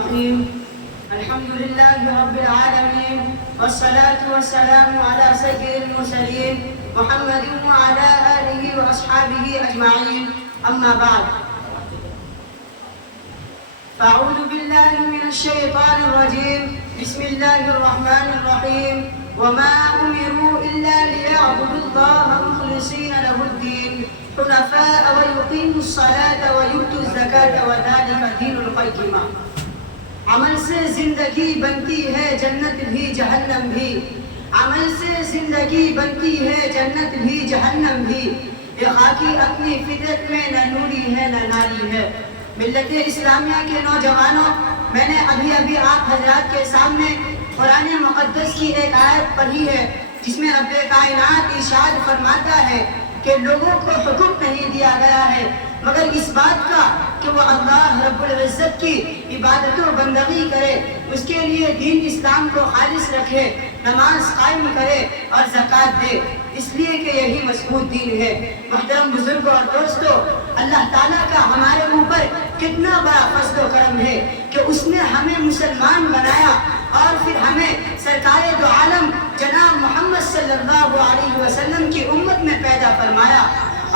الرحيم الحمد لله رب العالمين والصلاة والسلام على سيد المرسلين محمد وعلى آله وأصحابه أجمعين أما بعد فأعوذ بالله من الشيطان الرجيم بسم الله الرحمن الرحيم وما أمروا إلا ليعبدوا الله مخلصين له الدين حنفاء ويقيموا الصلاة ويؤتوا الزكاة وذلك دين القيمة. عمل سے زندگی بنتی ہے جنت بھی جہنم بھی، عمل سے زندگی بنتی ہے جنت بھی جہنم بھی، یہ خاکی اپنی فطرت میں نہ نوری ہے نہ ناری ہے. ملت اسلامیہ کے نوجوانوں، میں نے ابھی آپ حضرات کے سامنے قرآن مقدس کی ایک آیت پڑھی ہے جس میں رب کائنات ارشاد فرماتا ہے کہ لوگوں کو حکم نہیں دیا گیا ہے مگر اس بات کا کہ وہ اللہ رب العزت کی عبادت و بندگی کرے، اس کے لیے دین اسلام کو خالص رکھے، نماز قائم کرے اور زکوٰۃ دے، اس لیے کہ یہی مضبوط دین ہے. محترم بزرگوں اور دوستوں، اللہ تعالیٰ کا ہمارے اوپر کتنا بڑا فضل و کرم ہے کہ اس نے ہمیں مسلمان بنایا اور پھر ہمیں سرکار دو عالم جناب محمد صلی اللہ علیہ وسلم کی امت میں پیدا فرمایا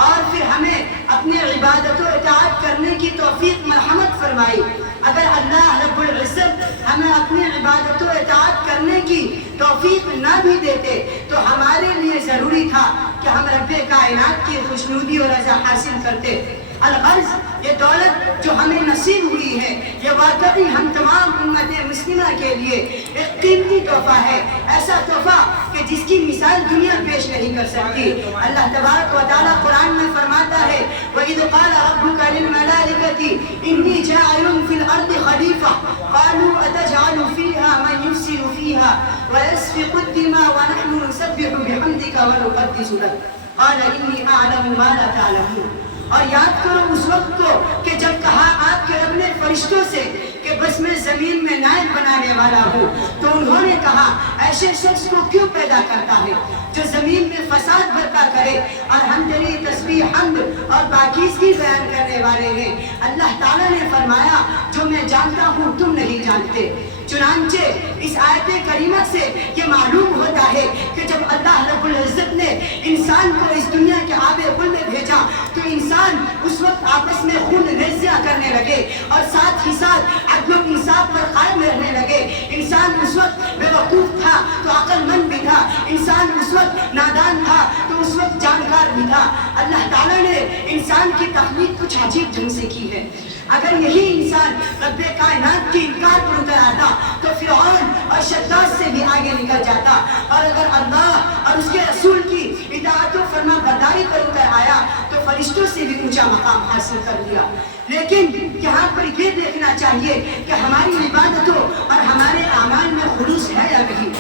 اور پھر ہمیں اپنے عبادت و اطاعت کرنے کی توفیق مرحمت فرمائی. اگر اللہ رب العزت ہمیں اپنی عبادت و اطاعت کرنے کی توفیق نہ بھی دیتے تو ہمارے لیے ضروری تھا کہ ہم رب کائنات کی خوشنودی اور رضا حاصل کرتے. الغرض یہ دولت جو ہمیں نصیب ہوئی ہے یہ واقعی ہم تمام امت مسلمہ کے لیے ایک قیمتی تحفہ ہے، ایسا تحفہ کہ جس کی مثال دنیا پیش نہیں کر سکتی. اللہ تبارک و تعالیٰ قرآن میں فرماتا ہے وَإِذْ قَالَ رَبُّكَ لِلْمَلَائِكَةِ إِنِّي جَاعِلٌ فِي الْأَرْضِ خَلِيفَةً قَالُوا أَتَجْعَلُ فِيهَا مَن يُفْسِدُ فِيهَا وَيَسْفِكُ الدِّمَاءَ وَنَحْنُ نُسَبِّحُ بِحَمْدِكَ وَنُقَدِّسُ لَكَ قَالَ إِنِّي أَعْلَمُ مَا لَا تَعْلَمُونَ. اور یاد کرو اس وقت کو کہ جب کہا آپ کے رب نے فرشتوں سے کہ بس میں زمین میں نائب بنانے والا ہوں، تو انہوں نے کہا ایسے شخص کو کیوں پیدا کرتا ہے جو زمین میں فساد برپا کرے، اور ہم تیری تسبیح حمد اور پاکیزگی بیان کرنے والے ہیں. اللہ تعالیٰ نے فرمایا جو میں جانتا ہوں تم نہیں جانتے. چنانچہ اس آیت کریمہ سے یہ معلوم ہوتا ہے کہ جب اللہ رب العزت نے انسان کو اس دنیا کے آب گل میں بھیجا تو انسان اس وقت آپس میں خون ریزیاں کرنے لگے اور ساتھ ہی ساتھ عدل و انصاف پر قائم رہنے لگے. انسان اس وقت بے وقوف تھا تو عقل مند بھی تھا، انسان اس وقت نادان تھا تو اس وقت جانکار بھی تھا. اللہ تعالیٰ نے انسان کی تخلیق کچھ عجیب ڈھنگ سے کی ہے. اگر یہی انسان رب کائنات کی انکار پر اتر آتا تو فرعون اور شداد سے بھی آگے نکل جاتا، اور اگر اللہ اور اس کے رسول کی اطاعت و فرما برداری پر اتر آیا تو فرشتوں سے بھی اونچا مقام حاصل کر لیا. لیکن یہاں پر یہ دیکھنا چاہیے کہ ہماری عبادتوں اور ہمارے اعمال میں خلوص ہے یا نہیں.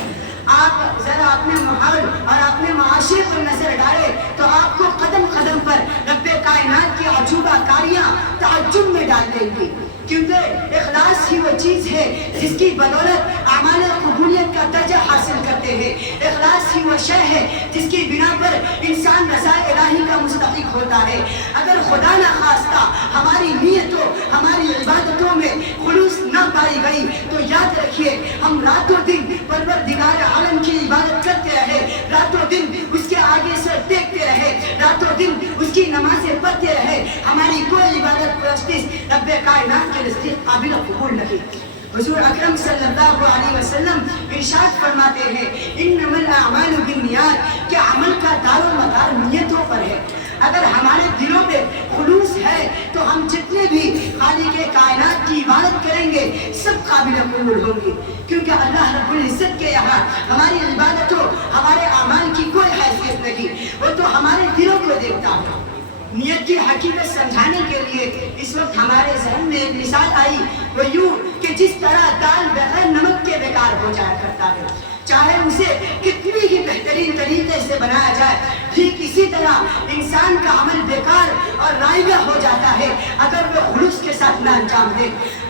آپ ذرا اپنے ماحول اور اپنے معاشرے پر نظر ڈالیں تو آپ کو قدم قدم پر رب کائنات کی عجوبہ کاریاں تعجب میں ڈال دیں گی، کیونکہ اخلاص ہی وہ چیز ہے جس کی بدولت اعمال قبولیت کا درجہ حاصل کرتے ہیں. اخلاص ہی وہ شے ہے جس کی بنا پر انسان رضا الہی کا مستحق ہوتا ہے. اگر خدا نہ خواستہ ہماری نیتوں ہماری عبادتوں میں خلوص نہ پائی گئی تو یاد رکھیے ہم راتوں دن پروردگار عالم کی عبادت کرتے رہے، راتوں دن اس کے آگے سے دیکھتے رہے، راتوں دن اس کی نمازیں پڑھتے رہے، ہماری کوئی عبادت پرستش رب کائنات کے نزدیک قابل قبول نہیں. حضور اکرم صلی اللہ علیہ وسلم ارشاد فرماتے ہیں انما الاعمال بالنیات کہ عمل کا دار و مدار نیتوں پر ہے. اگر ہمارے دلوں میں خلوص ہے تو ہم جتنے بھی خالق کائنات کی عبادت کریں گے سب قابل قبول ہوں گے، کیونکہ اللہ رب العزت کے یہاں ہماری عبادتوں ہمارے اعمال کی کوئی حیثیت نہیں، وہ تو ہمارے دلوں کو دیکھتا ہے. نیت کی حقیقت سمجھانے کے لیے اس وقت ہمارے ذہن میں ایک مثال آئی، وہ یوں کہ جس طرح دال بغیر نمک کے بیکار ہو جایا کرتا ہے، چاہے اسے کتنی ہی بہترین طریقے سے بنایا جائے، ٹھیک اسی طرح انسان کا عمل بیکار اور رائگاں ہو جاتا ہے اگر وہ خلوص کے ساتھ نہ انجام دے.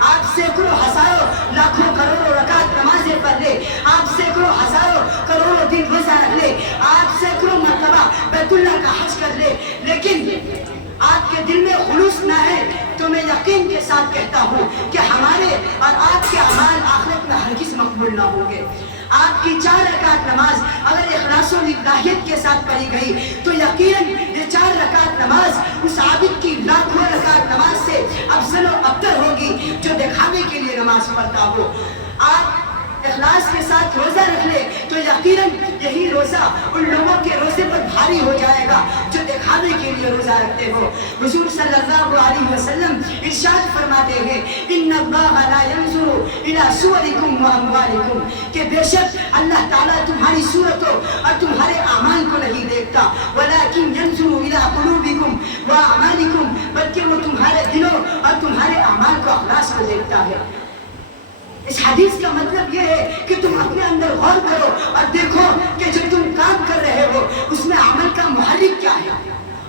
آپ سینکڑوں ہزاروں لاکھوں کروڑوں رکعت نمازیں پڑھ لے، آپ سینکڑوں ہزاروں کروڑوں دن روزہ رکھ لے، آپ سینکڑوں مرتبہ بیت اللہ کا حج کر لے، لیکن آپ کے دل میں خلوص نہ ہے تو میں یقین کے ساتھ کہتا ہوں کہ ہمارے اور آپ قبول نہ ہوں گے۔ آپ کی 4 رکعت نماز اگر اخلاص و للہیت کے ساتھ پڑھی گئی تو یقیناً یہ 4 رکعت نماز اس عابد کی لاکھوں رکعت نماز سے افضل و ابتر ہوگی جو دکھانے کے لیے نماز پڑھتا ہو۔ آپ اخلاص کے ساتھ روزہ رکھ لے تو یقیناً یہی روزہ ان لوگوں کے روزے پر بھاری ہو جائے گا جو دکھانے کے لیے روزہ رکھتے ہو۔ حضور صلی اللہ علیہ وسلم ارشاد فرماتے ہیں ان اللہ لا ينظر الى صورکم واموالکم کہ بے شک اللہ تعالیٰ تمہاری صورتوں اور تمہارے اعمال کو نہیں دیکھتا ولکن ينظر الى قلوبکم واعمالکم بلکہ وہ تمہارے دلوں اور تمہارے اعمال کو اخلاص کو دیکھتا ہے۔ اس حدیث کا مطلب یہ ہے کہ تم اپنے اندر غور کرو اور دیکھو کہ جو تم کام کر رہے ہو اس میں عمل کا محرک کیا ہے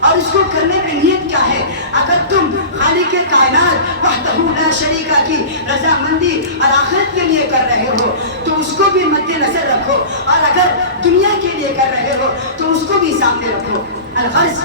اور اس کو کرنے کی نیت کیا ہے۔ اگر تم خالق کائنات وحدہ لا شریک کی رضامندی اور آخرت کے لیے کر رہے ہو تو اس کو بھی مد نظر رکھو، اور اگر دنیا کے لیے کر رہے ہو تو اس کو بھی سامنے رکھو۔ الغرض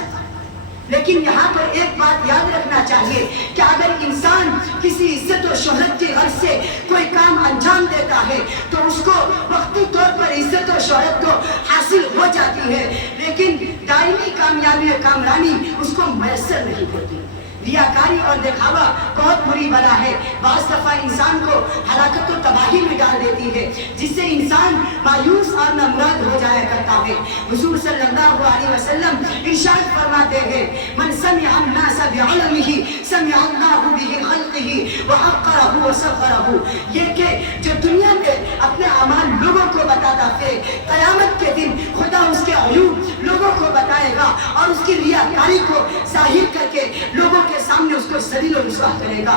لیکن یہاں پر ایک بات یاد رکھنا چاہیے کہ اگر انسان کسی عزت و شہرت کی غرض سے کوئی کام انجام دیتا ہے تو اس کو وقتی طور پر عزت و شہرت تو حاصل ہو جاتی ہے لیکن دائمی کامیابی و کامرانی اس کو میسر نہیں ہوتی۔ ریاکاری اور دکھاوا بہت بری بلا ہے، بعض دفعہ انسان کو ہلاکت و تباہی میں ڈال دیتی ہے جس سے انسان مایوس اور نامراد ہو جایا کرتا ہے۔ حضور صلی اللہ علیہ وسلم ارشاد فرماتے ہیں من سمع الناس بعلمه سمع الله بخلقه وحقره وصغره، یہ کہ جو دنیا میں اپنے اعمال لوگوں کو بتاتا ہے قیامت کے دن خدا اس کے عیوب لوگوں کو بتائے گا اور اس کی ریاکاری کو ظاہر کر کے لوگوں کے سامنے اس کو ذلیل و رسوا کرے گا۔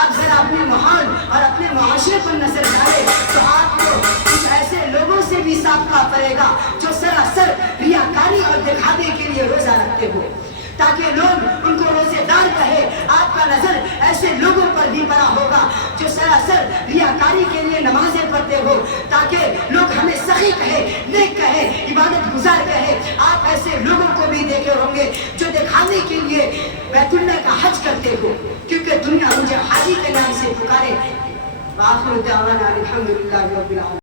آپ ذرا اپنے ماحول اور اپنے معاشرے پر نظر ڈالیں تو آپ کو کچھ ایسے لوگوں سے بھی سابقہ پڑے گا جو سراسر ریاکاری اور دکھاوے کے لیے روزہ رکھتے ہو تاکہ لوگ ان کو روزے دار کہے۔ آپ کا نظر ایسے لوگوں پر بھی پڑا ہوگا جو سراسر ریاکاری کے لیے نمازیں پڑھتے ہو تاکہ لوگ ہمیں سخی کہے، نیک کہے، عبادت گزار کہے۔ آپ ایسے لوگوں کو بھی دیکھے ہوں گے جو دکھانے کے لیے بیت اللہ کا حج کرتے ہو کیونکہ دنیا مجھے حاجی کے نام سے پکارے۔ وآخر دعوانا الحمدللہ رب العالمین۔